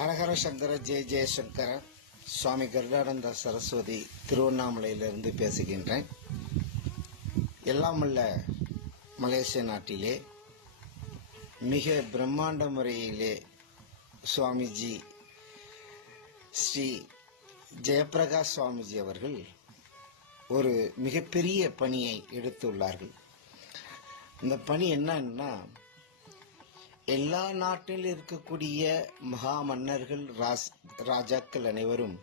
ஹரஹர சங்கர ஜெய ஜெயசங்கர. சுவாமி கருடானந்த சரஸ்வதி திருவண்ணாமலையிலிருந்து பேசுகின்றேன். எல்லாமல்ல மலேசிய நாட்டிலே மிக பிரம்மாண்ட முறையிலே சுவாமிஜி ஸ்ரீ ஜெயப்பிரகாஷ் சுவாமிஜி அவர்கள் ஒரு மிகப்பெரிய பணியை எடுத்துள்ளார்கள். இந்த பணி என்னன்னா, எல்லா நாட்டில் இருக்கக்கூடிய மகா மன்னர்கள் ராஜாக்கள் அனைவரும்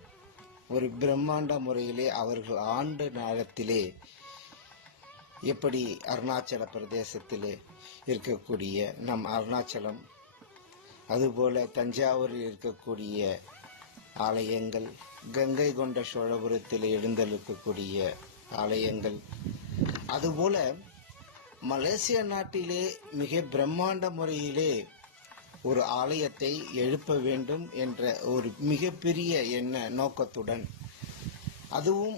ஒரு பிரம்மாண்ட முறையிலே அவர்கள் ஆண்டு நேரத்திலே எப்படி அருணாச்சல பிரதேசத்திலே இருக்கக்கூடிய நம் அருணாச்சலம், அதுபோல தஞ்சாவூரில் இருக்கக்கூடிய ஆலயங்கள், கங்கை கொண்ட சோழபுரத்தில் எழுந்தருளக்கூடிய ஆலயங்கள், அதுபோல மலேசிய நாட்டிலே மிக பிரம்மாண்ட முறையிலே ஒரு ஆலயத்தை எழுப்ப வேண்டும் என்ற ஒரு மிகப்பெரிய எண்ண நோக்கத்துடன், அதுவும்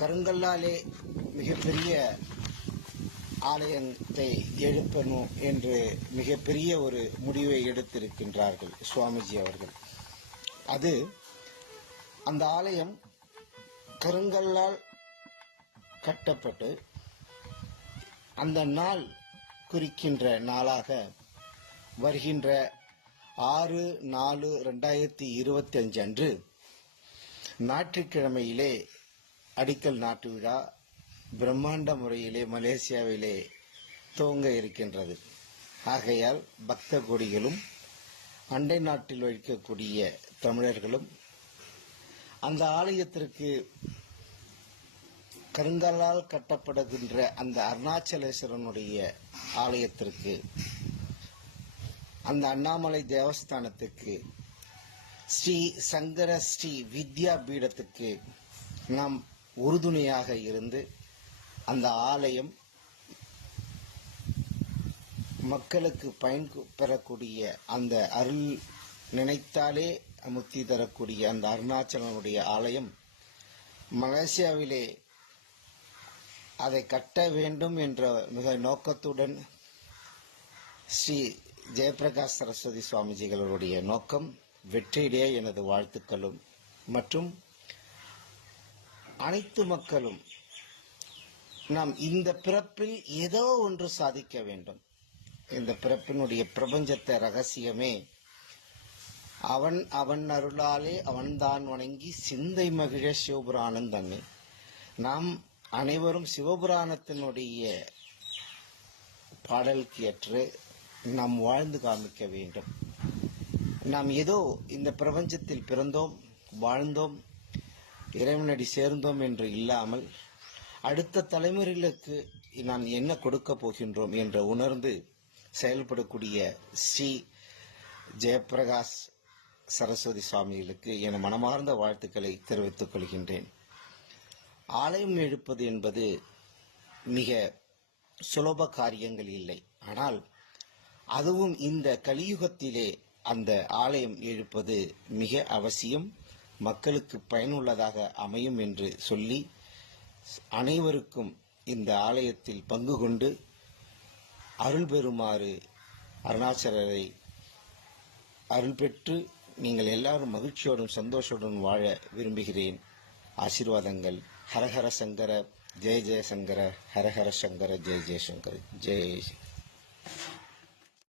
கருங்கல்லாலே மிகப்பெரிய ஆலயத்தை எழுப்பணும் என்று மிகப்பெரிய ஒரு முடிவை எடுத்திருக்கின்றார்கள் சுவாமிஜி அவர்கள். அந்த ஆலயம் கருங்கல்லால் கட்டப்பட்டு அந்த நாள் குறிக்கின்ற நாளாக வருகின்ற 6/4/2025 அன்று ஞாயிற்றுக்கிழமையிலே அடிக்கல் நாட்டு விழா பிரம்மாண்ட முறையிலே மலேசியாவிலே துவங்க இருக்கின்றது. ஆகையால் பக்த கோடிகளும் அண்டை நாட்டில் வைக்கக்கூடிய தமிழர்களும் அந்த ஆலயத்திற்கு, கருங்கல்லால் கட்டப்படுகின்ற அந்த அருணாச்சலேஸ்வரனுடைய ஆலயத்திற்கு, அந்த அண்ணாமலை தேவஸ்தானத்துக்கு, ஸ்ரீ சங்கர ஸ்ரீ வித்யா பீடத்துக்கு நாம் உறுதுணையாக இருந்து அந்த ஆலயம் மக்களுக்கு பயன் பெறக்கூடிய, அந்த அருள் நினைத்தாலே முக்தி தரக்கூடிய அந்த அருணாச்சலனுடைய ஆலயம் மலேசியாவிலே அதை கட்ட வேண்டும் என்ற மிக நோக்கத்துடன் ஸ்ரீ ஜெயப்பிரகாஷ் சரஸ்வதி சுவாமிஜிகளுடைய நோக்கம் வெற்றியிடைய எனது வாழ்த்துக்களும், மற்றும் அனைத்து மக்களும் நாம் இந்த பிறப்பில் ஏதோ ஒன்று சாதிக்க வேண்டும். இந்த பிறப்பினுடைய பிரபஞ்சத்தை ரகசியமே அவன் அவன் அருளாலே அவன்தான் வணங்கி சிந்தை மகிழ சிவபுராணம் தன்னை. நாம் அனைவரும் சிவபுராணத்தினுடைய பாடலுக்கு ஏற்று நாம் வாழ்ந்து காமிக்க வேண்டும். நாம் ஏதோ இந்த பிரபஞ்சத்தில் பிறந்தோம், வாழ்ந்தோம், இறைவனடி சேர்ந்தோம் என்று இல்லாமல் அடுத்த தலைமுறைகளுக்கு நாம் என்ன கொடுக்க போகின்றோம் என்று உணர்ந்து செயல்படக்கூடிய ஸ்ரீ ஜெயப்பிரகாஷ் சரஸ்வதி சுவாமிகளுக்கு என மனமார்ந்த வாழ்த்துக்களை தெரிவித்துக் கொள்கின்றேன். ஆலயம் எழுப்பது என்பது மிக சுலப காரியங்கள் இல்லை. ஆனால் அதுவும் இந்த கலியுகத்திலே அந்த ஆலயம் எழுப்பது மிக அவசியம், மக்களுக்கு பயனுள்ளதாக அமையும் என்று சொல்லி, அனைவருக்கும் இந்த ஆலயத்தில் பங்கு கொண்டு அருள் பெறுமாறு அருணாச்சலரை அருள் பெற்று நீங்கள் எல்லாரும் மகிழ்ச்சியோடும் சந்தோஷத்துடன் வாழ விரும்புகிறேன். ஆசீர்வாதங்கள். ஹரஹர சங்கர ஜெய ஜெயசங்கர, ஹரஹர சங்கர ஜெய ஜெயசங்கர, ஜெய்